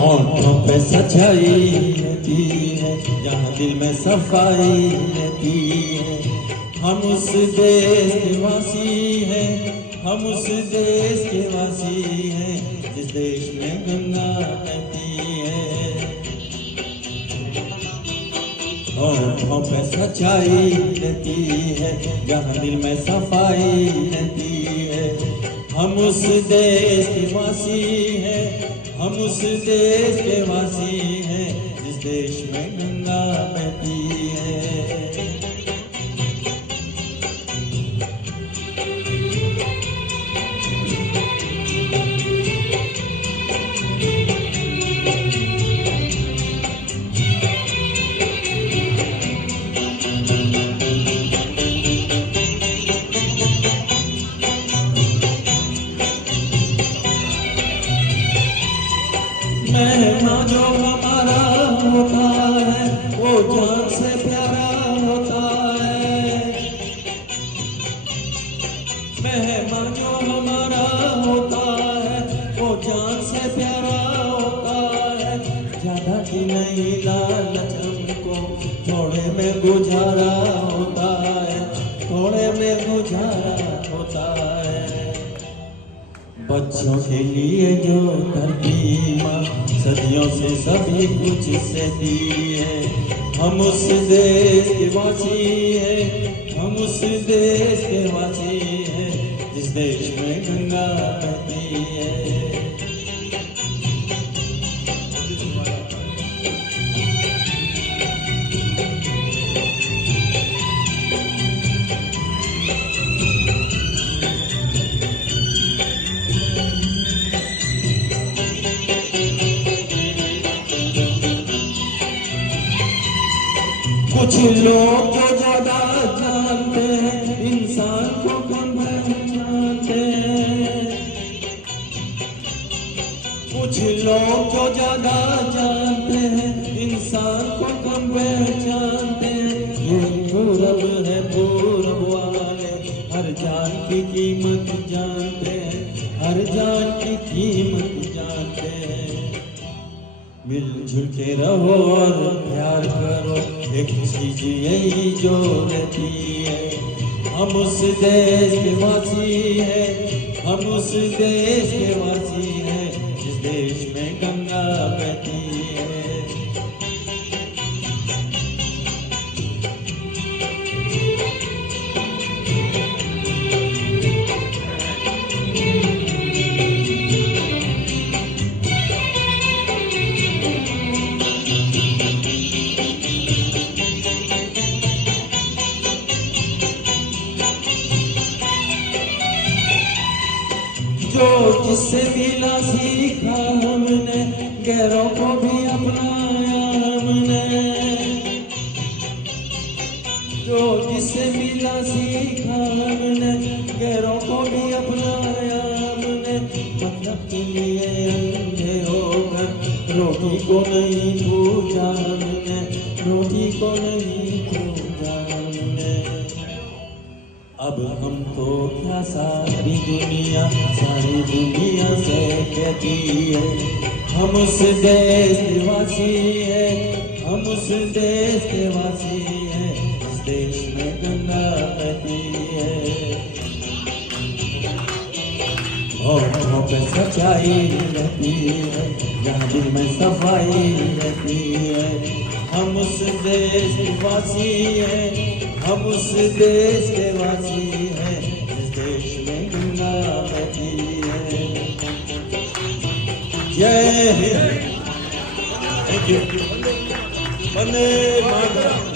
होठों पे सच्चाई रहती है, जहाँ दिल में सफाई रहती है। हम उस देश के वासी हैं, हम उस देश के वासी हैं, जिस देश में गंगा बहती है। होठों पे सच्चाई रहती है, जहाँ दिल में सफाई रहती है। हम उस देश के वासी हैं, हम उस देश के वासी हैं, जिस देश में गंगा बहती है। मेहमान जो हमारा होता है, वो जान से प्यारा होता है। मेहमान जो हमारा होता है, वो जान से प्यारा होता है। ज्यादा की नहीं लालच हमको, थोड़े में गुजारा होता है, थोड़े में गुजारा होता है। बच्चों के लिए जो धरती माँ सदियों से सभी कुछ से दी है। हम उस देश के वासी हैं, हम उस देश के वासी हैं, जिस देश में गंगा बहती है। कुछ लोग जो ज्यादा जानते हैं, इंसान को कम जानते हैं। कुछ लोग जो ज्यादा जानते हैं, इंसान को कम पहचानते हैं। ये पूरब है, पूरब वाले हर जान की कीमत जानते हैं, हर जान की कीमत जानते हैं। मिलजुल के रहो और प्यार करो, एक चीज यही जो रहती है। हम उस देश के वासी हैं, हम उस देश के वासी हैं, जिस देश में गंगा बहती है। जो जिससे मिला सीखा हमने, गैरों को भी अपनाया हमने। जो जिससे मिला सीखा हमने, गैरों को भी अपनाया हमने। मतलब के लिए अंधे होकर रोटी को नहीं पूजा हमने, रोटी को नहीं पूजा हमने। अब हमको क्या सारी दुनिया से कहती है। हम उस देश के वासी हैं, हम उस देश के वासी हैं, इस देश में गंगा बहती है। होठों पे सच्चाई रहती है, जहाँ दिल में सफाई रहती है। हम उस देश के वासी हैं, हम उस देश के वासी हैं, जिस देश में गंगा बहती है। जय हिंद। Thank you. वंदे मातरम।